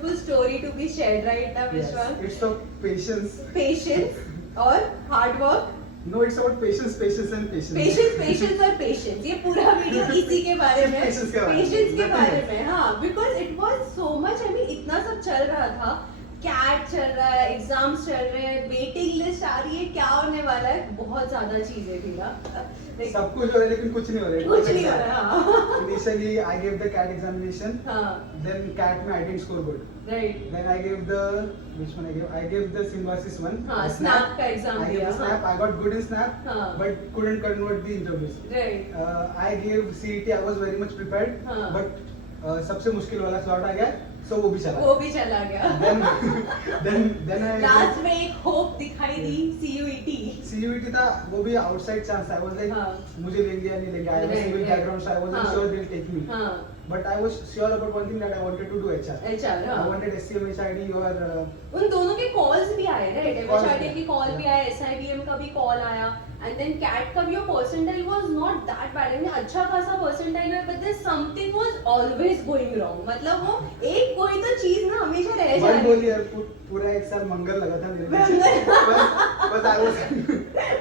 beautiful story to be shared, right now, Vishwan? Yes, it's of patience. Patience or hard work. No, it's about patience, patience and patience. Patience और patience, ये पूरा video इसी के बारे में, Patience के बारे में, पेशेंस के nothing बारे else. में, हाँ, because it was so much, I mean इतना सब चल रहा था, कैट चल रहा है, एग्जाम्स चल रहे हैं, वेटिंग लिस्ट आ रही है, क्या होने वाला है, बहुत ज्यादा चीजें थी ना, सब कुछ हो रहा है लेकिन कुछ नहीं हो रहा है. कुछ नहीं हो रहा, हाँ, Initially, I gave the CAT examination. हाँ, Then CAT में I didn't score good. Right, Then I gave the which one I gave? I gave the symbiosis one. हाँ, the स्नैप का एग्जाम I gave दिया, the snap. I got good in snap, हाँ, but couldn't convert the interviews. Right, I gave CET. I was very much prepared, हाँ, but सबसे मुश्किल वाला slot आ गया, so वो भी चला. वो भी चला गया, Then I लास्ट में एक होप दिखाई दी, CUET, CUET था, वो भी outside chance. I was like, हाँ, मुझे लेंगे या नहीं लेंगे. I have a Right, civil right. background, so I wasn't हाँ. sure they'll take me. हाँ, But I was sure about one thing, that I wanted to do HR. HR, I हाँ, wanted SCM, HID or उन दोनों के calls भी आए, right, Calls MHRD भी, की कॉल भी yeah. आया, SIBM का भी कॉल आया, एंड देन कैट का भी your percentile was not that bad, यानी अच्छा खासा परसेंटाइल है, but there something was always going wrong, मतलब वो एक कोई तो चीज ना हमेशा रह जा वन रही बोली यार, पूरा एक साल मंगल लगा था मेरे पीछे. बस I was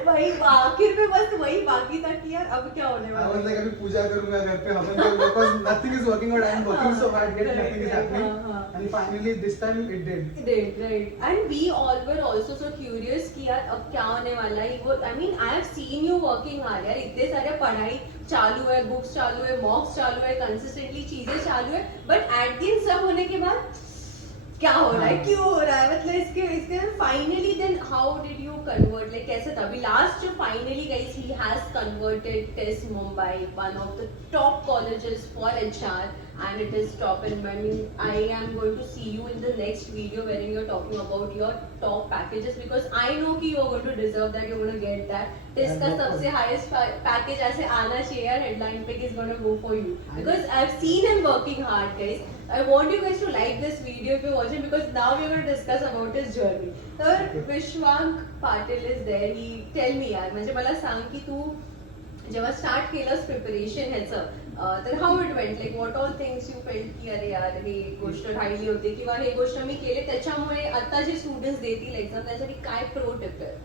वही आखिर में बस वही बाकी था कि यार अब क्या होने I वाला was like अभी पूजा करूंगा घर पे, हवन करूंगा, because nothing is working out. I am working so hard, yet nothing is happening. हाँ, And finally this time it did. right, and we all were also so curious कि यार अब क्या होने वाला है, वो I mean I have seen you working hard यार, इतने सारे पढ़ाई चालू है, बुक्स चालू है, मॉक्स चालू है, कंसिस्टेंटली चीजें चालू है, बट एट द सब होने के बाद क्या हो रहा है, हाँ. क्यों हो रहा है, मतलब इसके इसके finally then how did you convert, like कैसे था अभी लास्ट जो finally guys he has converted TISS Mumbai, one of the top colleges for HR, and it is top, and I mean I am going to see you in the next video wherein you're talking about your top packages, because I know कि you're going to deserve that, you're going to get that. TISS का सबसे highest package ऐसे आना चाहिए यार, headline pick is going to go for you, because I've seen him working hard, guys. I want you guys to like this video if you're watching, because now we're going to discuss about his journey. तर विश्वांक Patil is there. He tell me यार, म्हणजे मला सांग की तू जेव्हा start केलंस preparation ह्याचं, तर how it went, like what all things you felt की अरे यार ही गोष्ट राहिली होती किंवा हे गोष्ट मी केले, त्याच्यामुळे आता जे स्टुडंट्स देतील एक्झाम त्यासाठी काय प्रो टिप आहे?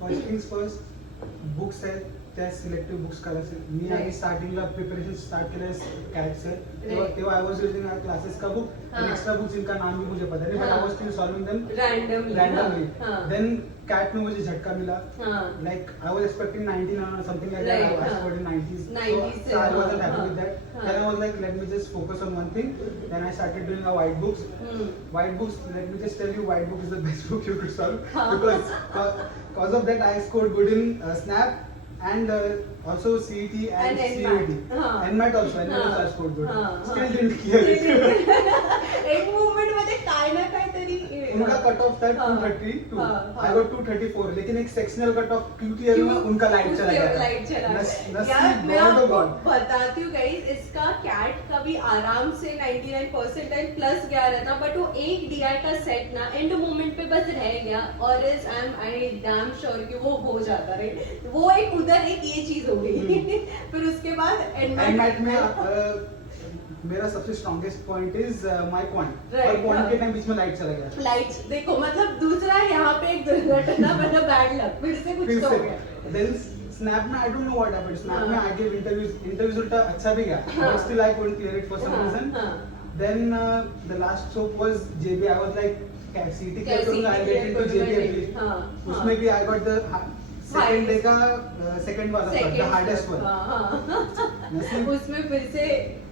फर्स्ट थिंग्स फर्स्ट, बुक्स आहेत त्या सिलेक्टिव्ह बुक्स करायचे. मी आधी स्टार्टिंगला प्रिपरेशन स्टार्ट केलं कॅटचे, तेव्हा आय वाज यूजिंग क्लासेस का बुक, हाँ. एक्स्ट्रा बुक्स जिनका नाम भी मुझे पता नहीं, but I was still solving them randomly. Then CAT में मुझे झटका मिला, हाँ, like I was expecting 19 or something like that. Right, I हाँ. scored in 90s. 90s, So I wasn't हाँ, happy हाँ, with that. हाँ. Then I was like, let me just focus on one thing. Then I started doing a white books. White books, let me just tell you, white book is the best book you could solve, हाँ. because of that I scored good in Snap and also CET and CUET. हाँ. NMAT also, NMAT हाँ. also I scored good. हाँ, Still हाँ. didn't clear it. एक movement मध्ये काय ना काय तरी उनका कट ऑफ था हाँ. 232, हाँ, I हाँ. got 234, लेकिन एक सेक्शनल कट ऑफ क्योंकि उनका लाइट चला गया था. लाइट चला गया. नसीब यार मैं God आपको of God. बताती हूँ गाइस, इसका कैट का भी आराम से 99 परसेंटाइल प्लस गया रहता, बट वो एक डीआई का सेट ना एंड मोमेंट पे बस रह गया, और इज आई डैम श्योर कि वो हो जाता, राइट, वो एक उधर एक ये चीज हो गई. फिर उसके बाद एनमैट में मेरा सबसे strongest point is my quant, Right, और क्वांट हाँ. के टाइम बीच में लाइट चला गया. लाइट्स देखो, मतलब दूसरा यहाँ पे एक दुर्घटना, मतलब बैड लक, फिर से कुछ फिर तो हो से गया. देन स्नैप में I don't know what happened. Snap हाँ. में आई गिव इंटरव्यूज उल्टा अच्छा भी गया, हाँ. But still I couldn't clear it for some reason. Then the last hope was JB. I was like CET clear करूंगा, I get into JB at least. उसमें भी I got the second day का second वाला था, the hardest one. उसमें फिर से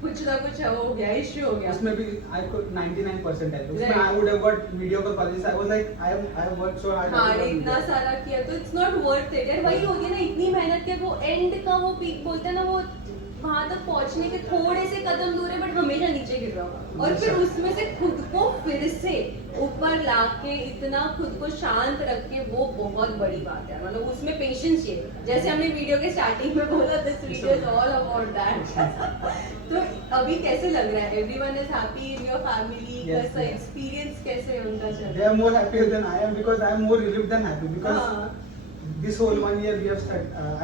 कुछ ना कुछ हो गया, इश्यू हो गया. उसमें भी आई कुड 99% है. उसमें Right. I would have got mediocre colleges. I was like I have worked so hard. हाँ, इतना सारा किया तो इट्स नॉट वर्थ इट यार. वही हो गया ना, इतनी मेहनत के वो एंड का वो पीक बोलते हैं ना, वो वहां तक पहुंचने के थोड़े से कदम दूर है, बट हमेशा नीचे गिर रहा हूँ, और फिर उसमें से खुद को फिर से ऊपर लाके इतना खुद को शांत रख के, वो बहुत बड़ी बात है. मतलब उसमें पेशेंस चाहिए, जैसे हमने वीडियो के स्टार्टिंग में बोला, this video is all about that. तो अभी कैसे लग रहा है? Everyone is happy in your family? Yes, कैसा yes. एक्सपीरियंस कैसे उनका चल They रहा are more happier than I am, because I am more relieved than happy, है? because हाँ, this whole 1 year we have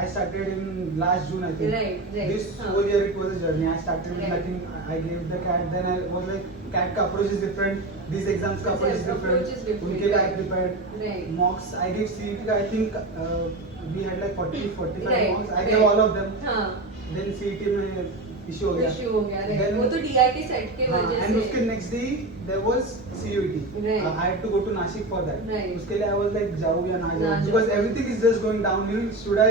I started in last June, I think. Right. This whole year it was a journey. I started with Right. nothing. I gave the CAT, then I was like, CAT ka approach is different. These exams ka approach is different. उनके लिए I prepared. Right. Mocks I gave CET ka, I think we had like 45 Right. mocks. I gave all of them. हाँ. Then CET में issue हो गया. Issue हो गया. Right. Then- वो तो DI के सेट के हाँ, वजह and से. उसके next day there was CUET. Right. I had to go to Nashik for that. Right. उसके लिए I was like जाऊँ या ना ना जाऊँ, जाऊँ. because everything is just going downhill. Should I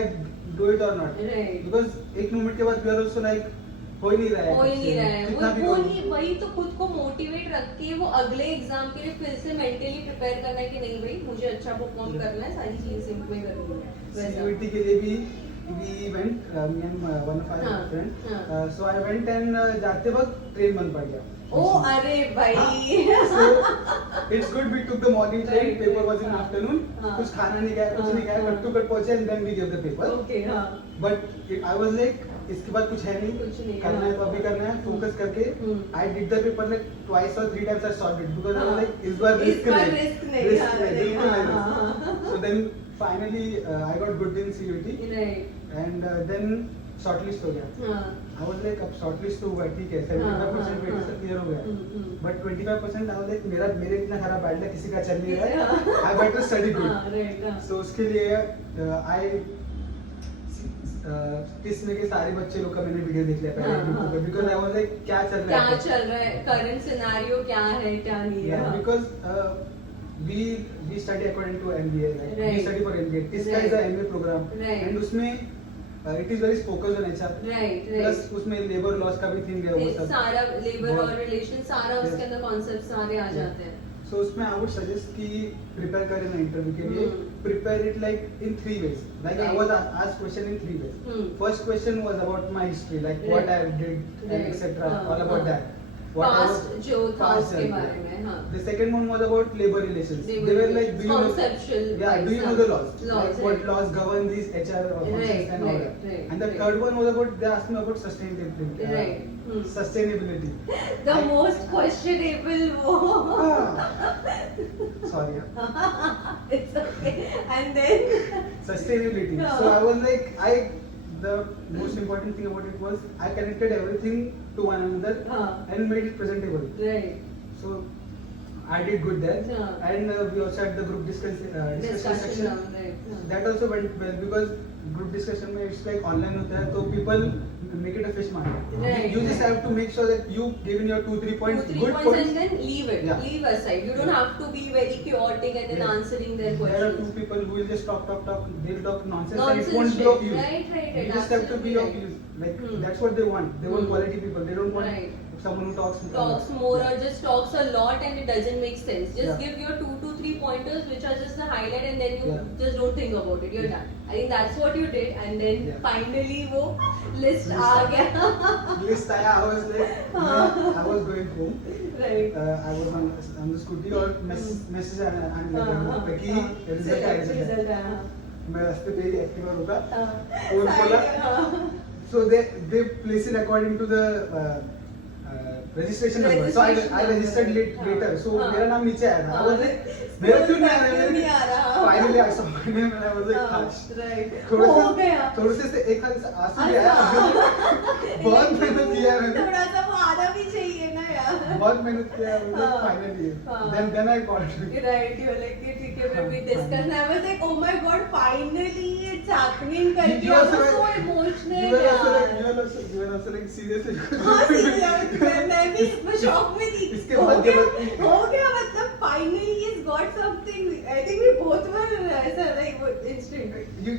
do it or not? Right. Because एक moment के बाद we are also like हो ही नहीं रहा है. हो ही नहीं रहा है. कितना भी वो करो. नहीं, वही तो खुद को मोटिवेट रख के वो अगले एग्जाम के लिए फिर से मेंटली प्रिपेयर करना है कि नहीं भाई मुझे अच्छा परफॉर्म करना है, सारी चीजें सिंक में करनी है. वैसा. CUET के लिए भी we went, me and one of our हाँ, friend. हाँ. So I went and जाते वक्त ट्रेन बंद पड़ गया. ओ अरे भाई. So it's good we took the morning train. Right, Paper right. was in afternoon. हाँ. कुछ खाना नहीं खाया, कुछ नहीं खाया, हाँ. कट टू कट पहुंचे and then we gave the paper. Okay हाँ. But I was like, इसके बाद कुछ है नहीं, कुछ नहीं, करना है हाँ. तो अभी करना है, फोकस करके I did the paper like twice or 3 times I solved it because I was हाँ. like इस बार इस risk बार नहीं, risk नहीं, risk हाँ, नहीं, नहीं, बिल्कुल हाँ, नहीं हाँ, risk. हाँ. So then finally I got good in CUET Right. and then shortlist हो गया. हाँ. I was like अब shortlist तो हुआ ठीक है, हाँ, 75% हाँ, weight से clear हो गया. हम्म. But 25% I was like मेरे इतना खराब बैड लक किसी का चल नहीं रहा हाँ. है. I better study good. हाँ, right, हाँ. So उसके लिए I किसमें के सारे बच्चे लोग का मैंने वीडियो देख लिया पहले हाँ, YouTube पे हाँ. because I was like क्या चल रहा क्या है. चल रहा है, करंट सिनेरियो क्या है, क्या नहीं है. Yeah, हाँ. because we study according to MBA, like we Right. study for MBA. इसका Right. is a MBA program Right. and उसमें it is very focused on HR. Right, Plus right. उसमें labor laws का भी thing है वो सब. सारा labour बहुत- और रिलेशन सारा Yes. उसके अंदर कॉन्सेप्ट सारे आ जाते हैं. So उसमें I would suggest कि prepare करें ना interview के लिए. Hmm. Prepare it like in 3 ways. Like I Right. was asked question in 3 ways. Hmm. First question was about my history, like Right. what I did and Right. etc. हाँ, All about हाँ. that. What I was- past जो था past उसके self, बारे yeah. में. हाँ. The second one was about labor relations. Labor They were like, relations. do you know? Conceptual Yeah, do you know wise, the laws? laws, Like what right. laws govern these HR functions Right, and all right, that. right, And the right. third one was about they asked me about sustainability. Right. Hmm. Sustainability. The I- most questionable वो. Sorry. It's okay. And then. Sustainability. Yeah. So I was like, the most important thing about it was I connected everything to one another and made it presentable. Right. So I did good there. Yeah. And we also had the group discussion Discussion section. round, right. Yeah. That also went well because group discussion में it's like online होता है तो people make it a fish market. Right, You just right. have to make sure that you given your 2-3 points, 2-3 good points points. and then leave it. Yeah. Leave aside. You don't have to be very chaotic and then Yeah. answering their There are 2 questions. people who will just talk. They'll talk nonsense and Nonsense it won't shit. be of use. Right, right, right. You just have to be Absolutely of right. use. Like Hmm. that's what they want. They want Hmm. quality people. They don't want Right. someone who talks. Talks more or just talks a lot and it doesn't make sense. Just Yeah. give your 2 to 3 pointers which are just the highlight and then you Yeah. just don't think about it. You're Yeah. done. I think that's what you did and then Yeah. finally वो list List आ आ- गया. List आया. I was like, I was going home. Right. I was on the scooty और message आने लगा पे कि result आया result. Result आया. मैं रास्ते पे ही एक्टिवा रुका. हाँ. फोन खोला. हाँ. So they place it according to the registration number. So I Registration registered number. later. So हाँ. मेरा नाम नीचे आया था. I was like, हाँ. मेरा क्यों नहीं आ रहा? क्यों नहीं आ रहा? Finally I saw my name and I was like, हाँ. gosh. Right. थोड़े हो से गया. थोड़े से एक हाथ से आंसू भी आया. बहुत मेहनत किया है मैंने. थोड़ा सा वो आना भी चाहिए ना यार. बहुत मेहनत किया है मैंने. हाँ. Finally. हाँ. Then I called you. Right, you're like, ठीक है, we हाँ, discuss. हाँ. And I was like, oh my god, finally it's happening. करके You I also was so like- emotional You were also यार. like, you were also like seriously. हाँ, seriously, मैं भी मैं शॉक में थी. इसके हो बाद गया, जब- हो गया मतलब finally he's got something. I think we both were ऐसा like वो instant.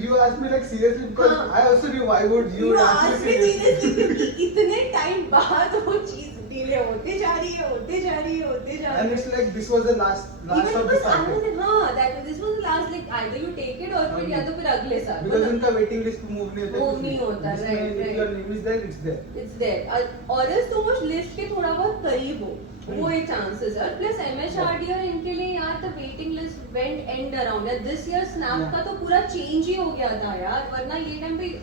You asked me like seriously because हाँ. I also knew why would you You ask asked me me seriously. seriously क्योंकि इतने टाइम बाद वो चीज delay होते जा रही है, होते जा रही है, होते जा रही And है. it's like this was the last Even of the because I cycle. was हाँ that this was the last like either you take it or फिर या तो फिर अगले साल Because मतलब उनका waiting list move नहीं होता. Move कुछ नहीं होता, जिसमें right, if right. your name is there, it's there. it's there और else तो वो लिस्ट के थोड़ा बहुत करीब हो वो एक चांसेस है प्लस MHRD और इनके लिए यार the waiting list went and around यार दिस ईयर स्नैप Yeah. का तो पूरा चेंज ही हो गया था यार वरना ये टाइम पे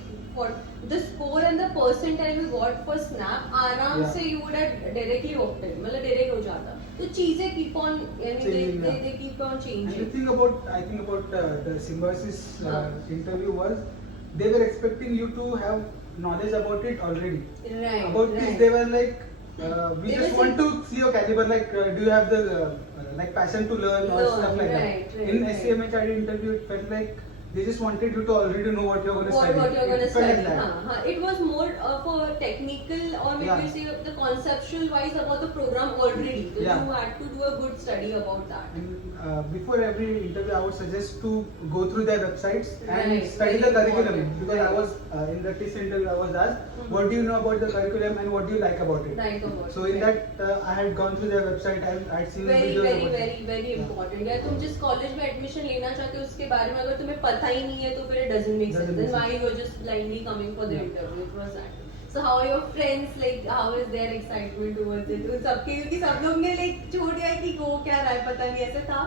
the score and the percentile we got for snap आराम Yeah. से you would have directly opted मतलब डायरेक्ट हो जाता तो चीजें keep on, यानी Changing, yeah. they keep on And the changing. thing about, I think about the Symbiosis Huh. interview was, they were expecting you to have knowledge about it already. Right. About right. this, they were like, we They just were want to see your caliber. Like, do you have the like passion to learn or Learn, stuff like right, that? right, In right. SCMHRD interview, it felt like they just wanted you to already know what you're going to study. What you're going to It felt study. like that. हाँ, it was more of a technical, or maybe Yeah. you say the conceptual wise about the program already. So Yeah. you had to do a good study about that. And before every interview, I would suggest to go through their websites and Right, study the very curriculum. important. Because I Right. was in the TIS interview, I was asked, Mhm. what do you know about the curriculum and what do you like about it? Like about So it, in right. that, I had gone through their website and I'd seen Very videos very about it. very very Yeah. important. या तुम जिस college में admission लेना चाहते हो उसके बारे में अगर तुम्हें पता ही नहीं है तो फिर it doesn't make sense. Doesn't Then make why you are just blindly coming for the Yeah. interview? It was that. So how are your friends, like how is their excitement towards it? उन सबके, क्योंकि सब लोग ने like छोड़ दिया कि वो क्या रहा है पता नहीं, ऐसे था.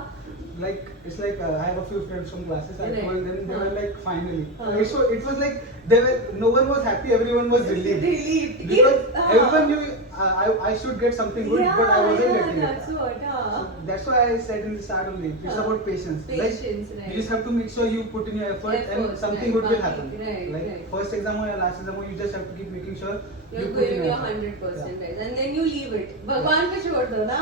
Like it's like I have a few friends from classes. I Right. told them they were Huh. like finally. Huh. It was like they were, no one was happy. Everyone was relieved. Relieved. Because हाँ. everyone knew I should get something good, Yeah, but I wasn't yeah, getting that's it. what. हाँ. So that's why I said in the start only, it's Huh. about patience. Patience, like, right. You just have to make sure you put in your effort and Effort, something right, good will right, happen. right, Like right. first exam or last exam, you just have to keep making sure You're you put in giving your your effort. 100% right, and then you leave it. भगवान पे छोड़ दो ना.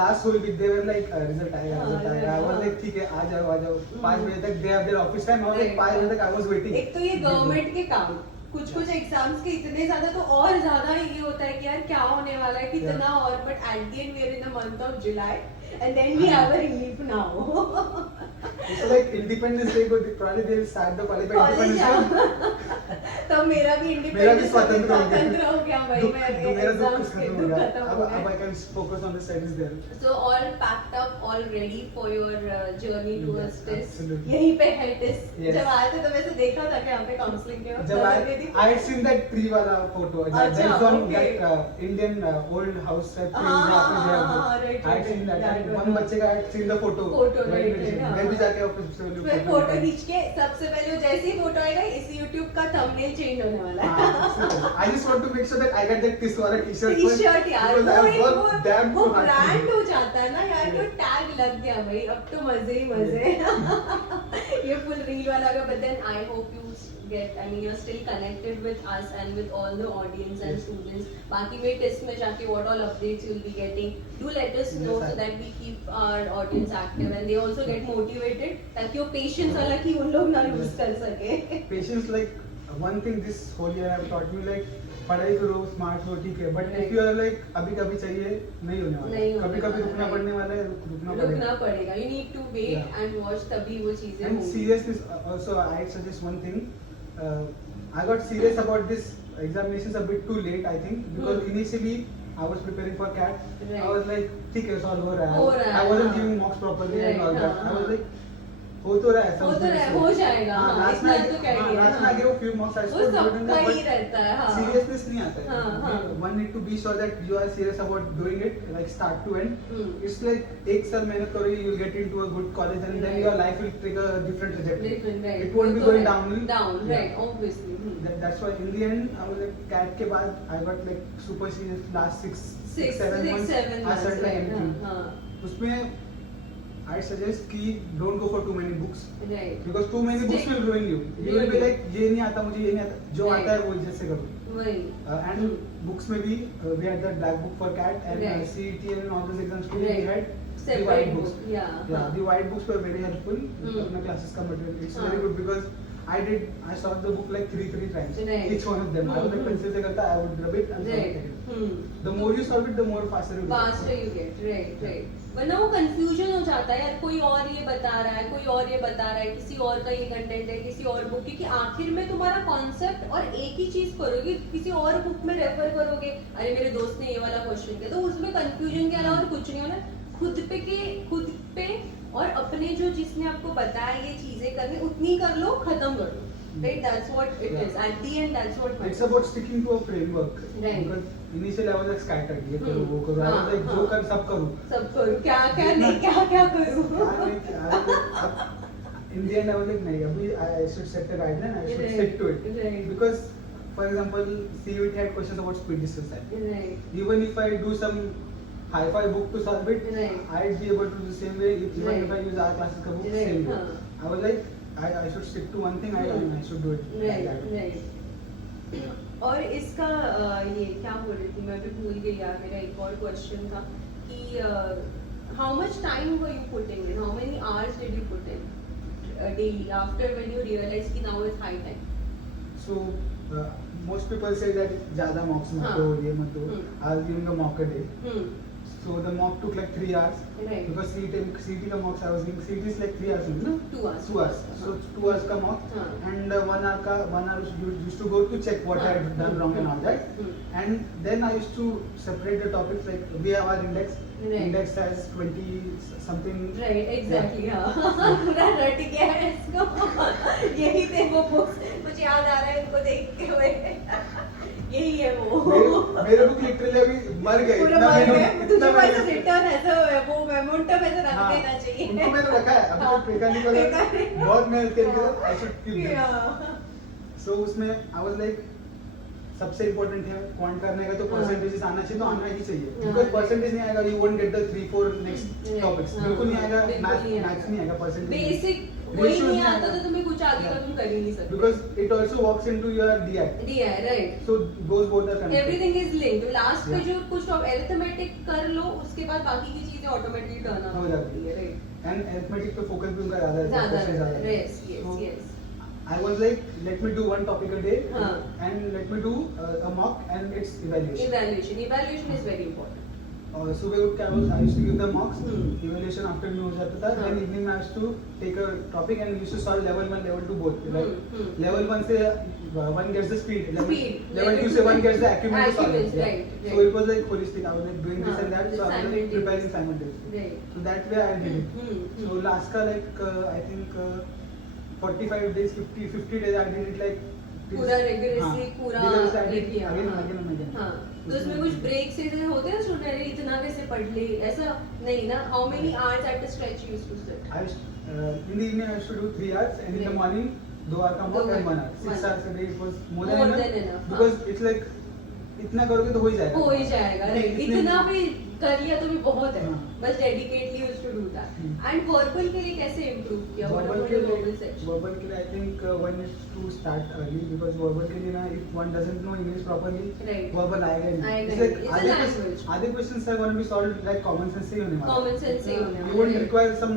Last whole week they were like result आएगा, result हाँ, आएगा. I was हाँ. like ठीक है आ जाओ 5 बजे तक they have their office time. I was like Right. 5 बजे तक I was waiting. एक तो ये गवर्नमेंट के काम, कुछ एग्जाम्स के इतने ज्यादा, तो और ज्यादा ये होता है कि यार क्या होने वाला है कितना, और but at the end we are in the month of July and then we have a relief now. It's like Independence Day को probably they'll start the college by college Independence Day. तो मेरा भी मेरा भी independence स्वतंत्र हो गया. स्वतंत्र हो गया भाई. दुख मैं मेरा दुख एग्जाम्स के खत्म दुख हो गया. खत्म हो अब गए. I can focus on the studies there. So all packed up, all ready for your journey towards Yes, this. absolutely. यहीं पे है TIS. Yes. जब आए थे तो वैसे देखा था कि यहाँ पे काउंसलिंग के वक्त जब लग रही थी. I had seen that tree वाला photo. अच्छा, That's on okay. that Indian old house type thing. हाँ, जहाँ पे हाँ, they have हाँ, the- right, I had right, seen that. right, And right. one बच्चे का I had seen the photo. Photo, Right, right, right. हाँ. मैं भी जाके ऑफिस से फिर फोटो खींच के सबसे पहले वो जैसे ही फोटो आएगा इस YouTube का थंबनेल चेंज होने वाला है. I just want to make sure that I get that TIS वाला t-shirt. टी-शर्ट यार, Because I have वो worked damn वो too hard. ब्रांड हो जाता है ना यार, तो Yeah. टैग लग गया भाई, अब तो मजे ही मजे. ये फुल रील वाला होगा, but then I hope you get, I mean you're still connected with us and with all the audience and Yes. students. बाकी में टेस्ट में जाके what all updates you'll be getting, do let us know Yes, so that we keep our audience active and they also get motivated, ताकि वो patience वाला कि उन लोग ना lose कर सके. Patience, like one thing this whole year have taught me, like पढ़ाई करो, स्मार्ट हो, ठीक है, but if you are like अभी कभी चाहिए, नहीं होने वाला. नहीं होने कभी कभी वाला, रुकना right. पड़ने वाला है, रुकना रुकना पड़ेगा. पड़ेगा. You need to wait Yeah. and watch, तभी वो चीजें And होंगी. seriousness, also I suggest one thing. I got serious about this examinations a bit too late, I think, because initially I was preparing for CAT. Right. I was like, ठीक है, solve हो रहा हो है. रहा I है, wasn't हाँ. giving mocks properly and Right, all that. हाँ, I was हाँ. like, हो तो रहा है, हो तो रहा है, हो जाएगा, हाँ, लास्ट इतना में तो कर लिया, लास्ट में हाँ. आगे वो few mocks I वो scored good सबका enough, ही but रहता है. हाँ. seriousness नहीं आता है. हाँ, हाँ. One need to be sure that you are serious about doing it, like start to end. Hmm. It's like एक साल मेहनत करोगे, you'll get into a good college and then Right. your life will take a different trajectory. Different, right. It won't be वो तो going है. downhill. Down, Yeah. right, obviously. That's why in the end I was like CAT के बाद I got like super serious last six, seven months. I started like anything. हाँ, उसमें I suggest कि don't go for too many books right. because too many books Stick. will ruin you. You will be like ये नहीं आता मुझे, ये नहीं आता, जो Right. आता है वो इज्जत से करो. वही. And books में भी we had that black book for CAT and Right. CET and all those exams too. We Right. had the Separate white book, books. yeah, Yeah, हाँ. the white books were very helpful. अपना classes का material. It's very हाँ. good because I solved the book like three times. Right. Each one of them. I was like Mhm. pencil से करता, I would rub it and solve Right. it. Hmm. The more you solve it, the more faster you get. Faster you get, right, right. वरना वो confusion हो जाता है यार, कोई और ये बता रहा है, कोई और ये बता रहा है, किसी और का ये कंटेंट है, किसी और बुक, क्योंकि आखिर में तुम्हारा कॉन्सेप्ट और एक ही चीज करोगे, किसी और बुक में रेफर करोगे, अरे मेरे दोस्त ने ये वाला क्वेश्चन किया, तो उसमें कंफ्यूजन के अलावा और कुछ नहीं होना. खुद पे और अपने जो जिसने आपको बताया ये चीजें करनी उतनी कर लो, खत्म कर लो. Right, that's what it Yeah. is. At the end, that's what It's matters. about sticking to a framework. Right. Because initially I was like scattered. ये करो, वो करो. I हाँ, was like जो हाँ. कर सब करूँ. सब करूँ, क्या क्या नहीं, क्या क्या करूँ. In the end, I was like, नहीं, अभी I should set a guideline. I should Right. stick to it. Right. Because, for example, CUET had questions about speed distance time. Right. Even if I do some hi-fi book to solve it, Right. I'd be able to do the same way even Right. if I use our classes का book Right, same way. हाँ. I was like I should stick to one thing. I should do it like right that. Right और इसका ये क्या बोल रही थी मैं भी भूल गई यार मेरा एक और क्वेश्चन था कि how much time were you putting in how many hours did you put in daily after when you realize कि now is high time So most people say that ज़्यादा mocks मत हाँ. दो ये मत दो. हम्म. I was giving a mock a day. So the mock took like 3 hours. Right. Because CT का mocks I was giving. CT is like 3 hours only, no? 2 hours 2 hours. So 2 hours का mock. हाँ. And 1 hour used to go to check what I had done wrong and all that. And then I used to separate the topics like we have our index. Right. Index has 20 something. Right exactly हाँ पूरा रट गया है इसको यही थे वो books मुझे याद आ रहा है इनको देखते हुए यही है वो मेरे बुक लिटरली अभी मर गए. पूरा इतना मर मैंने- गया इतना तुझे मैंने- बस रिटर्न ऐसा वो मोमेंटम ऐसा रख हाँ, देना चाहिए उनको मैंने रखा है अभी तक फेंका नहीं फेंका पड़ा. नहीं। बहुत मेहनत करके I should keep them. Yeah. सो उसमें आई वाज लाइक सबसे इम्पोर्टेंट है पॉइंट करने का तो हाँ. परसेंटेजेस आना चाहिए तो आना ही चाहिए. हाँ. बिकॉज़ परसेंटेज नहीं आएगा you won't get the 3-4 next Right. Topics. हाँ. बिल्कुल नहीं आएगा. बिल्कुल नहीं आएगा. मैथ्स नहीं आएगा परसेंटेज. बेसिक कोई नहीं आता तो तुम्हें कुछ आगे का तुम कर ही नहीं सकते because it also works into your DI. दिया है right so those both are connected. Everything is linked last पे Yeah. जो कुछ अरिथमेटिक कर लो उसके बाद बाकी की चीजें ऑटोमेटिकली टर्न हो जाती है. राइट एंड अरिथमेटिक पे फोकस भी उनका ज्यादा है. ज्यादा सबसे ज्यादा है. Yes yes So, yes I was like, let me do one topic a day हाँ. and let me do a mock and its evaluation. Evaluation is very important सुबह उठ के I used to give the mocks. Hmm. Evaluation afternoon में हो जाता था. हाँ. Then evening में I used to take a topic and used to solve level 1, level 2 both. Like Hmm. level 1 से one gets the speed. Speed. Level 2 से one gets the acumen to solve it. Acumen, Yeah. right, So right. it was like holistic. I was like doing this हाँ, and that. So I was like simultaneous. preparing simultaneously. Right So that way I did it. So last का like I think 45 days, 50 days I did it like पूरा regularly हाँ, पूरा rigorously I ये did किया again हाँ. and again and again. हाँ तो उसमें कुछ ब्रेक्स ऐसे होते हैं स्टूडेंट अरे इतना कैसे पढ़ ले ऐसा नहीं ना how many hours at a stretch you used to sit I used, in the evening I used to do 3 hours and in the Right. morning 2 hours का mock 2 and 1 hour. 6 1 hours a day it was more More than than enough. enough, Because it's like इतना करोगे तो हो ही जाएगा. हो ही जाएगा right इतने- इतना भी कर लिया तो भी बहुत है हाँ. बस dedicatedly used to do that hmm. And verbal के लिए कैसे इंप्रूव किया व्हाट Verbal अबाउट के द वर्बल लिए सेक्शन verbal के लिए I think one is to start early because verbal के लिए ना if one doesn't know English properly Right. verbal आएगा ही नहीं. आएगा It's ही like नहीं. It's a language. आधे questions are going to be solved like common sense से ही होने वाले. Common sense से ही होने You वाले, won't right. require some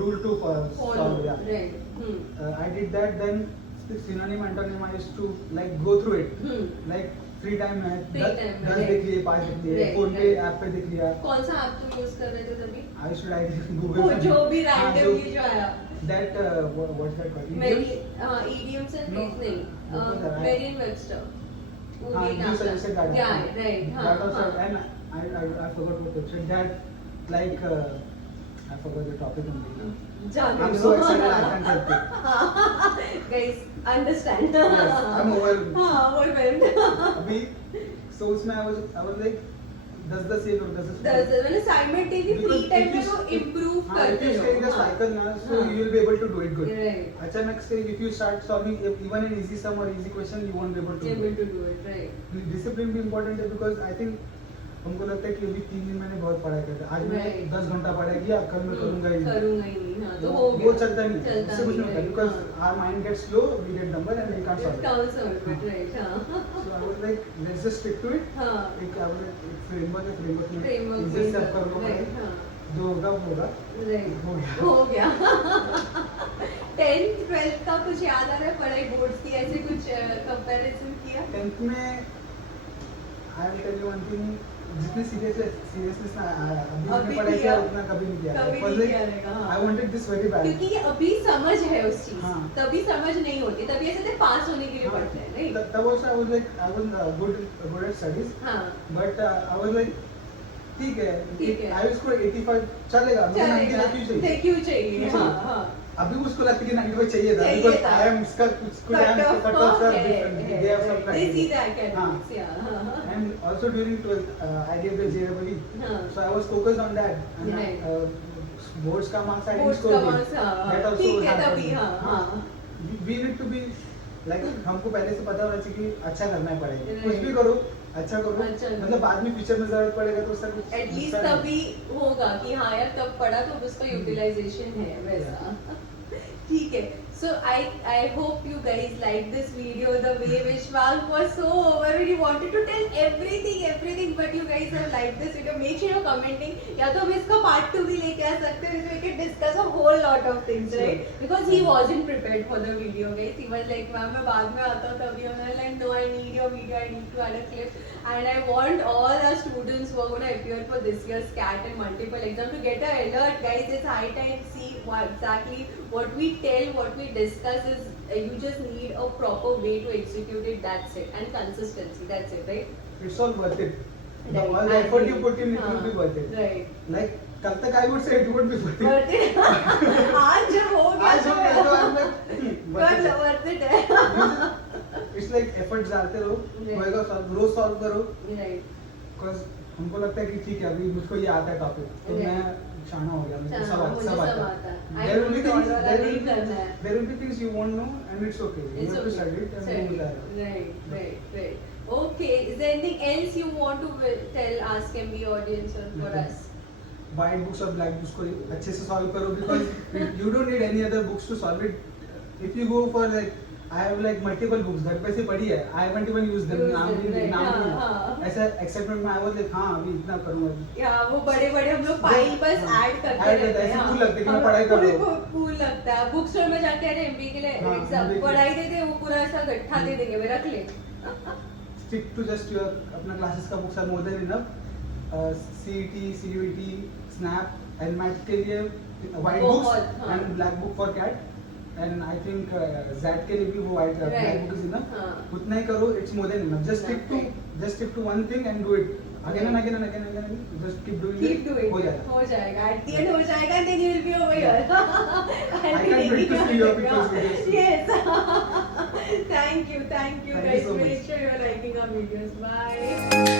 rule to solve. Yeah. Right I did that. Then the synonym antonym I used to like go through it. Like free time में Free time में, 10 right. देख लिए 5 देख लिए Right, phone पे right. App पे देख लिया. कौन सा ऐप तुम यूज कर रहे थे तभी I used to write Google. वो जो भी हाँ, रैंडमली जो आया that what's that called? मेरी Idioms? idioms and No. phrases नहीं What was that? Merriam Webster वो हाँ, भी you नाम suggested that. yeah right हाँ That also, हाँ and I forgot what it said. That like I forgot the topic only. जाने I'm दो। so excited I can't help it. Guys, understand. Yes, I'm overwhelmed. हाँ, overwhelmed. अभी so उसमें I was like does the same or does the मैंने simultaneously free Because time if में you- वो improve हाँ, if करते you हो। stay in the हाँ। cycle ना, so हाँ। you will be able to do it good. Right. अचानक से if you start solving even an easy sum or easy question, you won't be able to do Able it. to do it, right. Discipline भी important है because I think हमको लगता है कि अभी 3 दिन मैंने बहुत पढ़ाई करता आज मैं Right. 10 घंटा पढ़ाई किया कल मैं करूंगा ही नहीं. करूँगा ही नहीं हाँ तो वो हो गया वो चलता नहीं है चलता इससे कुछ नहीं होता right, बिकॉज हाँ। Our mind gets slow we get number and we can't It solve counts out it, right, हाँ। So I was like let's just stick to it. हाँ एक फ्रेमवर्क है फ्रेमवर्क में framework इजी में से आप कर लो right, हाँ जो होगा वो होगा. right. हो हो गया 10th 12th का कुछ याद आ रहा है पढ़ाई बोर्ड्स की ऐसे कुछ कंपैरिजन किया 10th में I will tell you one thing जितने सीरियसनेस ना अभी अभी मैंने पढ़ाई किया, किया उतना कभी नहीं किया. कभी नहीं किया रहेगा, हाँ। I wanted this very bad. क्योंकि ये अभी समझ है उस चीज हाँ। तभी समझ नहीं होती तभी ऐसे थे पास होने के लिए पढ़ते हैं नहीं तब also I was like I was good at studies हाँ but I was like ठीक ठीक है. है I scored 85 चलेगा मुझे 90 क्यों चाहिए. क्यों चाहिए क्यों हाँ चाहिए? हाँ अभी उसको लगता है कि 95 चाहिए था चाहिए because था. I am इसका कुछ Cut off cut off का है, different है, they have some they see the criteria. academics yeah हाँ And also during 12th I gave the JEE हाँ so I was focused on that and Right. boards का marks I didn't boards score का good. marks हाँ That also ठीक है happened. तभी हाँ हाँ we need to be like हमको पहले से पता होना चाहिए कि अच्छा करना है पढ़ाई. Right. कुछ भी करो अच्छा करो, अच्छा करो। मतलब बाद में फ्यूचर में जरूरत पड़ेगा तो उसका कुछ एटलीस्ट नुकसान नहीं। तभी होगा कि हाँ यार तब पढ़ा तो उसका यूटिलाइजेशन है वैसा। ठीक है, so I hope you guys like this video, the way Vishwak was so overwhelmed, he wanted to tell everything, but you guys have liked this video. Make sure you're commenting. या तो हम इसका part 2 भी लेके आ सकते हैं, so we can discuss a whole lot of things, right? Because he wasn't prepared for the video, guys. He was like, ma'am मैं बाद में आता हूँ तभी, हम like, no, I need your video, I need to add a clip, and I want all our students who are going to appear for this year's CAT and multiple exam to get an alert, guys. It's high time. See what we tell, what we discuss is you just need a proper way to execute it. That's it, and consistency. That's it, right? It's all worth it. The Right. all the effort you put in, it will हाँ, be worth it. Right. Like कल तक I would say it would be worth it. Worth it. आज जब हो गया आज हो गया तो I'm like, worth it. worth it है. It's like efforts डालते रहो, Right. होएगा रोज सॉल्व करो, Right. because हमको लगता है कि ठीक है अभी मुझको ये आता है टॉपिक, तो Right. मैं शाना हो गया, मुझे हाँ, मुझे सब सब आता आता है. है. I There will be don't things, know, there नहीं will करना है. be, there will be things you won't know and it's okay. You It's have to okay. study it and Study. move that. Right. Okay. Is there anything else you want to tell Ask MB audience or for Mhm. us? White books और black books को अच्छे से solve करो, because you don't need any other books to solve it. If you go for like, I have like multiple books घर पे से पढ़ी है, I haven't even used them, नाम भी ऐसा excitement में I was like हाँ अभी इतना करूँगा. या वो बड़े हम लोग फाइल बस हाँ, ऐड करते add करते रहते हैं, हैं. ऐसे cool लगता है कि मैं पढ़ाई कर रहा हूँ. कूल लगता है. बुक स्टोर में जाके अरे एमबी के लिए हाँ, एग्जाम MBA के लिए. पढ़ाई देते वो पूरा ऐसा गट्ठा दे देंगे, वे रख ले. Stick to just your अपना classes का books are more than enough. CET, CUET, SNAP, LMAT के लिए white बहुत, books हाँ. and black book for CAT. And I think ZAT के लिए भी वो white black Right. book is enough. हाँ. उतना ही करो, it's more than enough. Right. Just stick to one thing and do it again and again and again and again. Just keep doing it. Keep doing हो it. जाएगा. हो जाएगा. At the end हो जाएगा. Then you will be over here. I can't wait to see your pictures with this. Yes. Thank you Thank you guys. so much. Make sure you are liking our videos. Bye.